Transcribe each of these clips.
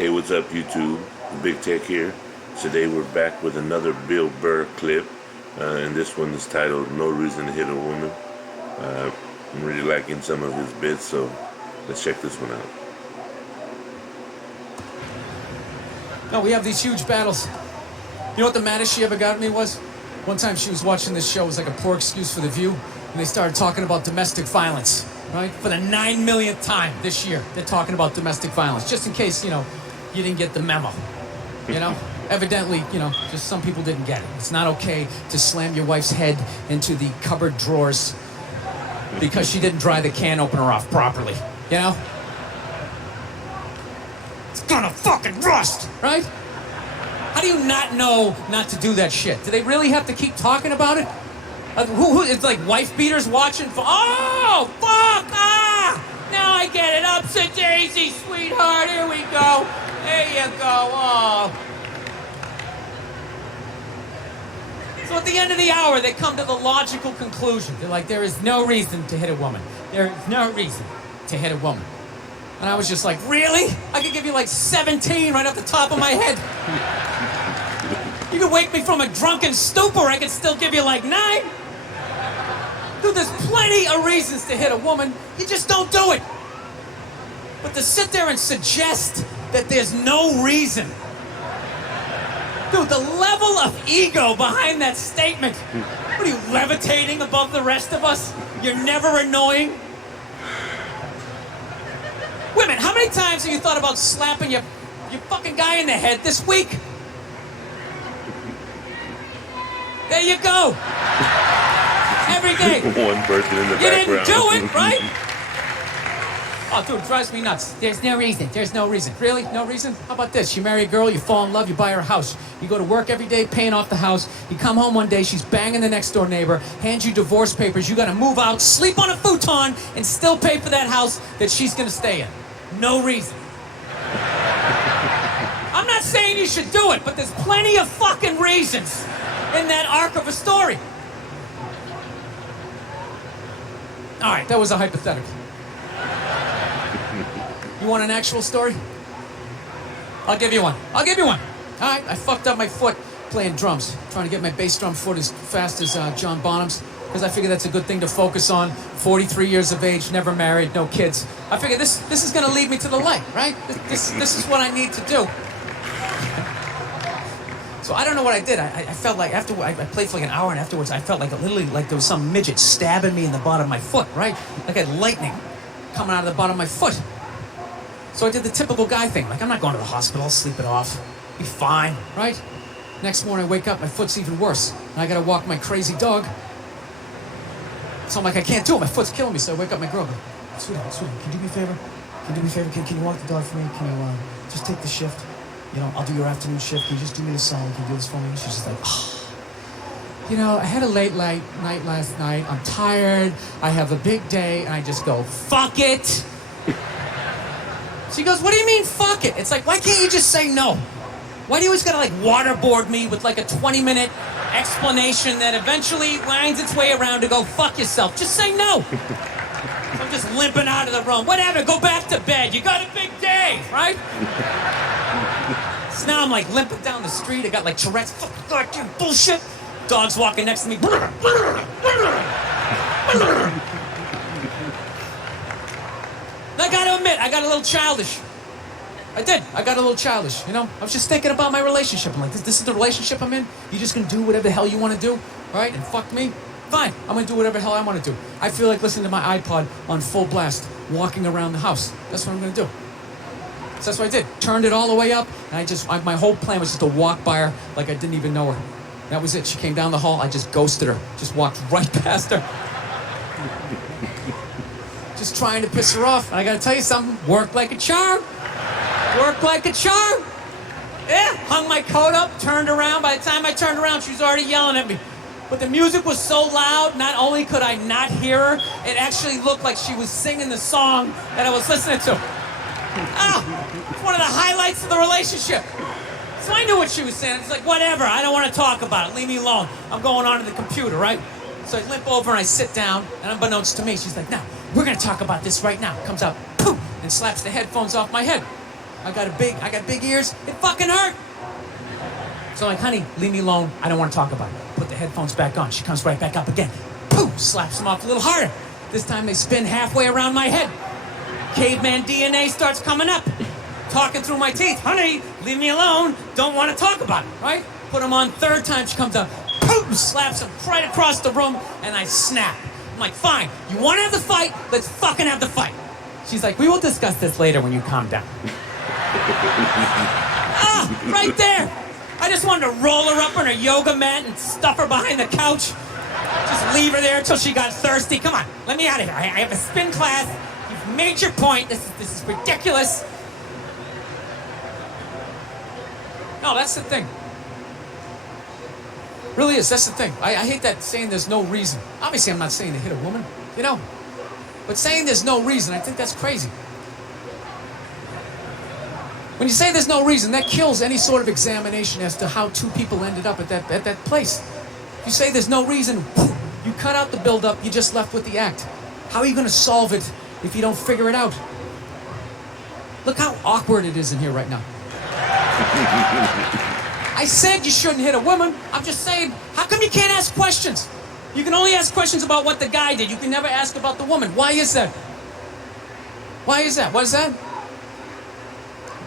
Hey, what's up, YouTube? Big Tech here. Today we're back with another Bill Burr clip, and this one is titled "No Reason to Hit a Woman." I'm really liking some of his bits, so let's check this one out. No, we have these huge battles. You know what the maddest she ever got at me was? One time she was watching this show, it was like a poor excuse for The View, and they started talking about domestic violence, right? For the 9 millionth time this year, they're talking about domestic violence, just in case, you didn't get the memo, Evidently, just some people didn't get it. It's not okay to slam your wife's head into the cupboard drawers because she didn't dry the can opener off properly, It's gonna fucking rust, right? How do you not know not to do that shit? Do they really have to keep talking about it? It's like wife beaters watching for, oh, fuck, now I get it, upset daisy, sweetheart, here we go, there you go, oh. So at the end of the hour, they come to the logical conclusion. They're like, there is no reason to hit a woman. There is no reason to hit a woman. And I was just like, really? I could give you like 17 right off the top of my head. You could wake me from a drunken stupor, I could still give you like 9. Dude, there's plenty of reasons to hit a woman. You just don't do it. But to sit there and suggest that there's no reason. Dude, the level of ego behind that statement. What are you, levitating above the rest of us? You're never annoying? Women, how many times have you thought about slapping your fucking guy in the head this week? There you go. Every day. One person in the background. You didn't do it, right? Oh, dude, it drives me nuts. There's no reason. There's no reason. Really? No reason? How about this? You marry a girl, you fall in love, you buy her a house. You go to work every day paying off the house. You come home one day, she's banging the next door neighbor, hands you divorce papers. You gotta move out, sleep on a futon, and still pay for that house that she's gonna stay in. No reason. I'm not saying you should do it, but there's plenty of fucking reasons in that arc of a story. All right, that was a hypothetical. You want an actual story? I'll give you one. All right, I fucked up my foot playing drums, trying to get my bass drum foot as fast as John Bonham's, because I figure that's a good thing to focus on. 43 years of age, never married, no kids. I figure this is going to lead me to the light, right? This is what I need to do. So I don't know what I did. I felt like after I played for like an hour, and afterwards I felt like literally like there was some midget stabbing me in the bottom of my foot, right? Like I had lightning coming out of the bottom of my foot. So I did the typical guy thing. Like, I'm not going to the hospital, I'll sleep it off. Be fine, right? Next morning I wake up, my foot's even worse. And I gotta walk my crazy dog. So I'm like, I can't do it, my foot's killing me. So I wake up my girl, go, sweetheart, can you do me a favor? Can you walk the dog for me? Can you just take the shift? I'll do your afternoon shift. Can you just do me the song? Can you do this for me? She's just like, I had a late night last night. I'm tired. I have a big day. And I just go, fuck it. She goes, what do you mean, fuck it? It's like, why can't you just say no? Why do you always gotta like waterboard me with like a 20-minute explanation that eventually winds its way around to go, fuck yourself? Just say no. So I'm just limping out of the room. Whatever, go back to bed. You got a big day, right? So now I'm like limping down the street. I got like Tourette's. Fucking goddamn bullshit. Dog's walking next to me. I gotta admit, I got a little childish. I did. I got a little childish, I was just thinking about my relationship. I'm like, this is the relationship I'm in? You just gonna do whatever the hell you want to do, right? And fuck me? Fine. I'm gonna do whatever the hell I want to do. I feel like listening to my iPod on full blast, walking around the house. That's what I'm gonna do. So that's what I did. Turned it all the way up, and my whole plan was just to walk by her like I didn't even know her. That was it. She came down the hall, I just ghosted her. Just walked right past her. Just trying to piss her off. And I gotta tell you something, worked like a charm. Yeah, hung my coat up, turned around. By the time I turned around, she was already yelling at me. But the music was so loud, not only could I not hear her, it actually looked like she was singing the song that I was listening to. It's one of the highlights of the relationship. So I knew what she was saying. It's like, whatever, I don't want to talk about it. Leave me alone. I'm going on to the computer, right? So I limp over and I sit down, and unbeknownst to me, she's like, now, we're going to talk about this right now. Comes out, poof, and slaps the headphones off my head. I got big ears. It fucking hurt. So I'm like, honey, leave me alone. I don't want to talk about it. Put the headphones back on. She comes right back up again. Poof, slaps them off a little harder. This time they spin halfway around my head. Caveman DNA starts coming up. Talking through my teeth. Honey, leave me alone. Don't want to talk about it, right? Put them on. Third time she comes up. Poof, slaps them right across the room, and I snap. I'm like, fine. You want to have the fight? Let's fucking have the fight. She's like, we will discuss this later when you calm down. Right there. I just wanted to roll her up on her yoga mat and stuff her behind the couch. Just leave her there until she got thirsty. Come on, let me out of here. I have a spin class. You've made your point. This is ridiculous. No, that's the thing. Really is. That's the thing. I hate that saying there's no reason. Obviously, I'm not saying to hit a woman, you know. But saying there's no reason, I think that's crazy. When you say there's no reason, that kills any sort of examination as to how two people ended up at that place. If you say there's no reason, you cut out the build-up, you're just left with the act. How are you going to solve it if you don't figure it out? Look how awkward it is in here right now. I said you shouldn't hit a woman. I'm just saying, how come you can't ask questions? You can only ask questions about what the guy did. You can never ask about the woman. Why is that? Why is that? What is that?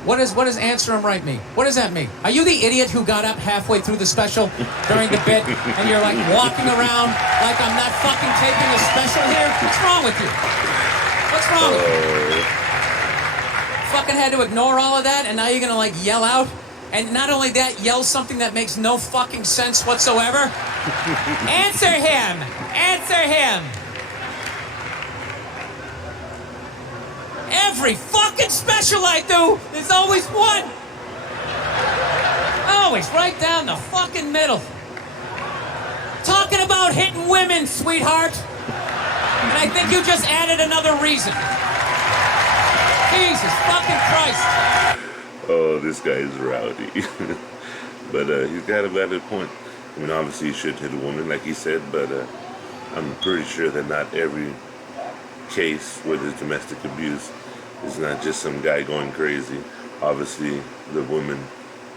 What does answer him right mean? What does that mean? Are you the idiot who got up halfway through the special during the bit and you're like walking around like I'm not fucking taping a special here? What's wrong with you? What's wrong with you? Fucking had to ignore all of that and now you're gonna like yell out? And not only that, yell something that makes no fucking sense whatsoever? Answer him! Answer him! Every fucking special I do, there's always one. Always right down the fucking middle. Talking about hitting women, sweetheart. And I think you just added another reason. Jesus fucking Christ. Oh, this guy is rowdy. But he's got a valid point. I mean, obviously you shouldn't hit a woman, like he said, but I'm pretty sure that not every case where there's domestic abuse is not just some guy going crazy. Obviously, the woman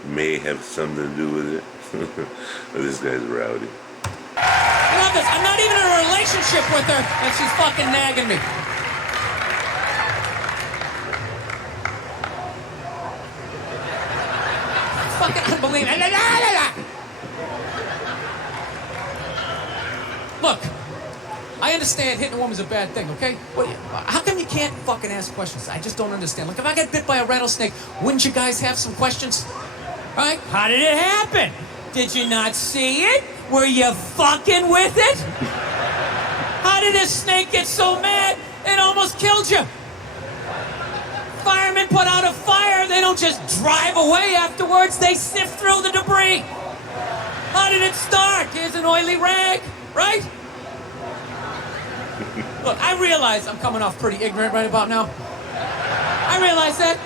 may have something to do with it. But this guy's rowdy. I love this. I'm not even in a relationship with her, and she's fucking nagging me. It's fucking unbelievable. Look, I understand hitting a woman's a bad thing, okay? How come you can't fucking ask questions? I just don't understand. Like, if I got bit by a rattlesnake, wouldn't you guys have some questions? All right? How did it happen? Did you not see it? Were you fucking with it? How did this snake get so mad it almost killed you? Firemen put out a fire. They don't just drive away afterwards. They sift through the debris. How did it start? Here's an oily rag, right? Look, I realize I'm coming off pretty ignorant right about now. I realize that.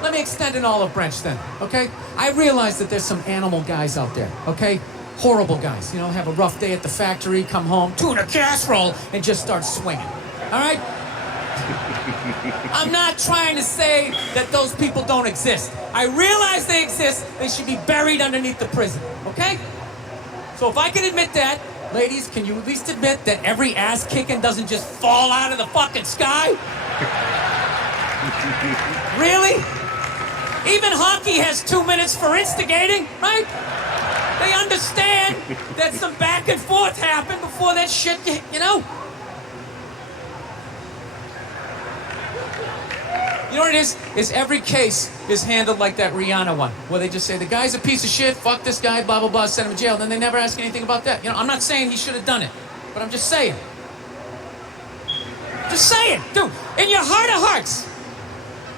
Let me extend an olive branch then, okay? I realize that there's some animal guys out there, okay? Horrible guys, you know, have a rough day at the factory, come home, tuna casserole, and just start swinging, all right? I'm not trying to say that those people don't exist. I realize they exist. They should be buried underneath the prison, okay? So if I can admit that, ladies, can you at least admit that every ass kicking doesn't just fall out of the fucking sky? Really? Even hockey has 2 minutes for instigating, right? They understand that some back and forth happened before that shit, you know? You know what it is? Is every case is handled like that Rihanna one, where they just say, the guy's a piece of shit, fuck this guy, blah, blah, blah, send him to jail. Then they never ask anything about that. You know, I'm not saying he should have done it, but I'm just saying. Just saying, dude, in your heart of hearts,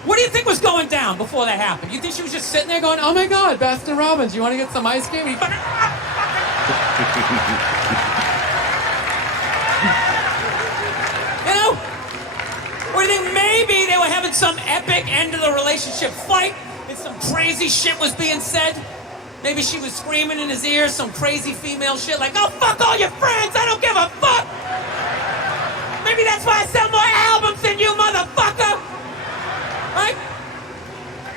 what do you think was going down before that happened? You think she was just sitting there going, oh my God, Baskin Robbins, you want to get some ice cream? You know? Or do you think maybe they were having some epic end of the relationship fight and some crazy shit was being said? Maybe she was screaming in his ear some crazy female shit like, oh, fuck all your friends, I don't give a fuck! Maybe that's why I sell more albums than you, motherfucker! Right?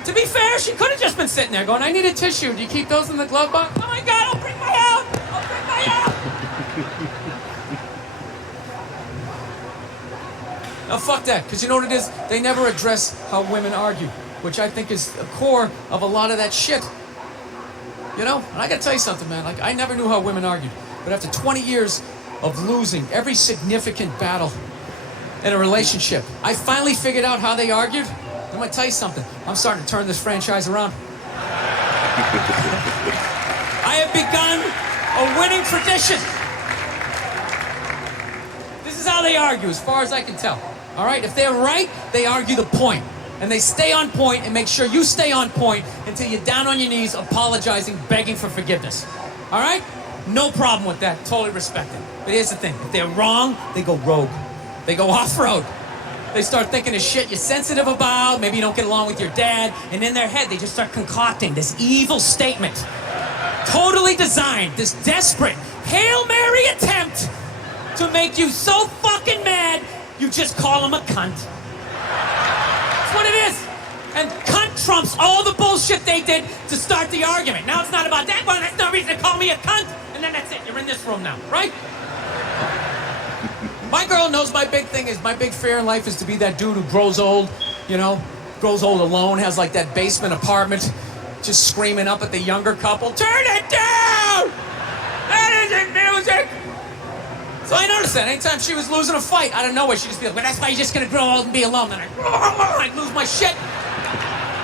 To be fair, she could have just been sitting there going, I need a tissue. Do you keep those in the glove box? Oh my God, I'll bring my out. I'll bring my out. Now fuck that, because you know what it is? They never address how women argue, which I think is the core of a lot of that shit. You know? And I gotta tell you something, man. Like, I never knew how women argued. But after 20 years of losing every significant battle in a relationship, I finally figured out how they argued. I'm gonna tell you something. I'm starting to turn this franchise around. I have begun a winning tradition. This is how they argue, as far as I can tell. All right? If they're right, they argue the point. And they stay on point and make sure you stay on point until you're down on your knees, apologizing, begging for forgiveness. All right? No problem with that. Totally respect it. But here's the thing. If they're wrong, they go rogue. They go off-road. They start thinking of shit you're sensitive about. Maybe you don't get along with your dad. And in their head, they just start concocting this evil statement. Totally designed. This desperate Hail Mary attempt to make you so fucking mad, you just call them a cunt. That's what it is. And cunt trumps all the bullshit they did to start the argument. Now it's not about that one. That's no reason to call me a cunt. And then that's it. You're in this room now, right? My girl knows my big thing is, my big fear in life is to be that dude who grows old, you know, grows old alone, has like that basement apartment, just screaming up at the younger couple, turn it down! That isn't music! So I noticed that anytime she was losing a fight, out of nowhere, she'd just be like, well, that's why you're just gonna grow old and be alone. Then I'd lose my shit.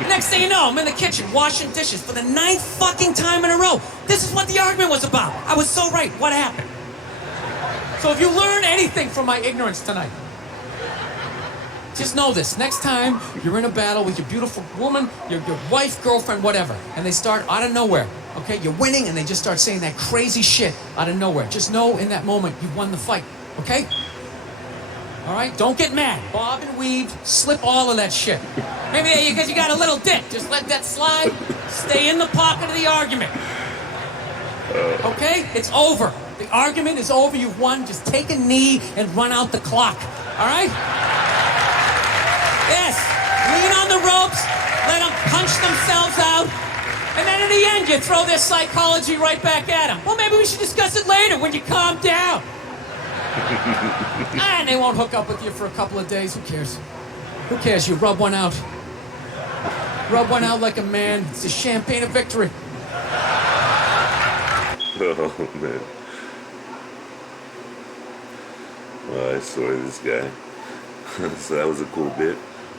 Next thing you know, I'm in the kitchen washing dishes for the 9th fucking time in a row. This is what the argument was about. I was so right. What happened? So if you learn anything from my ignorance tonight, just know this. Next time you're in a battle with your beautiful woman, your wife, girlfriend, whatever, and they start out of nowhere, okay? You're winning and they just start saying that crazy shit out of nowhere. Just know in that moment you've won the fight, okay? All right? Don't get mad. Bob and weave, slip all of that shit. Maybe because you got a little dick. Just let that slide. Stay in the pocket of the argument. Okay? It's over. The argument is over. You've won. Just take a knee and run out the clock. All right? Yes. Lean on the ropes. Let them punch themselves out. And then in the end, you throw their psychology right back at them. Well, maybe we should discuss it later when you calm down. And they won't hook up with you for a couple of days. Who cares? Who cares? You rub one out. Rub one out like a man. It's a champagne of victory. Oh, man. Well, I saw this guy. So that was a cool bit.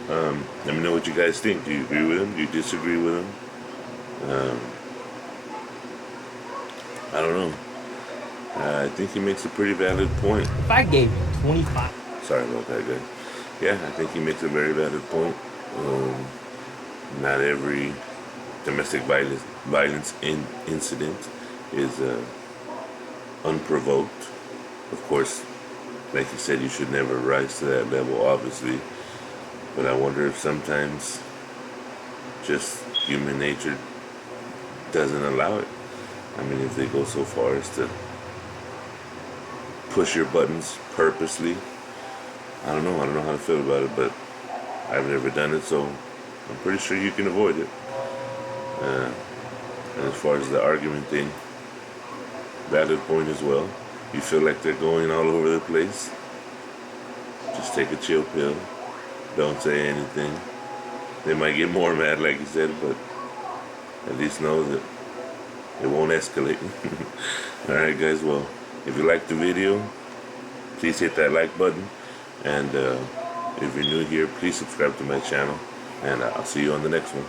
Let me know what you guys think. Do you agree with him? Do you disagree with him? I don't know. I think he makes a pretty valid point. If I gave you 25. Sorry about that, guys. Yeah, I think he makes a very valid point. Not every domestic violence incident is unprovoked. Of course, like you said, you should never rise to that level, obviously. But I wonder if sometimes just human nature doesn't allow it. I mean, if they go so far as to push your buttons purposely, I don't know how to feel about it, but I've never done it, so I'm pretty sure you can avoid it. And as far as the argument thing, valid point as well. You feel like they're going all over the place, just take a chill pill. Don't say anything. They might get more mad, like you said, but at least know that it won't escalate. Alright, guys, well, if you liked the video, please hit that like button. And if you're new here, please subscribe to my channel. And I'll see you on the next one.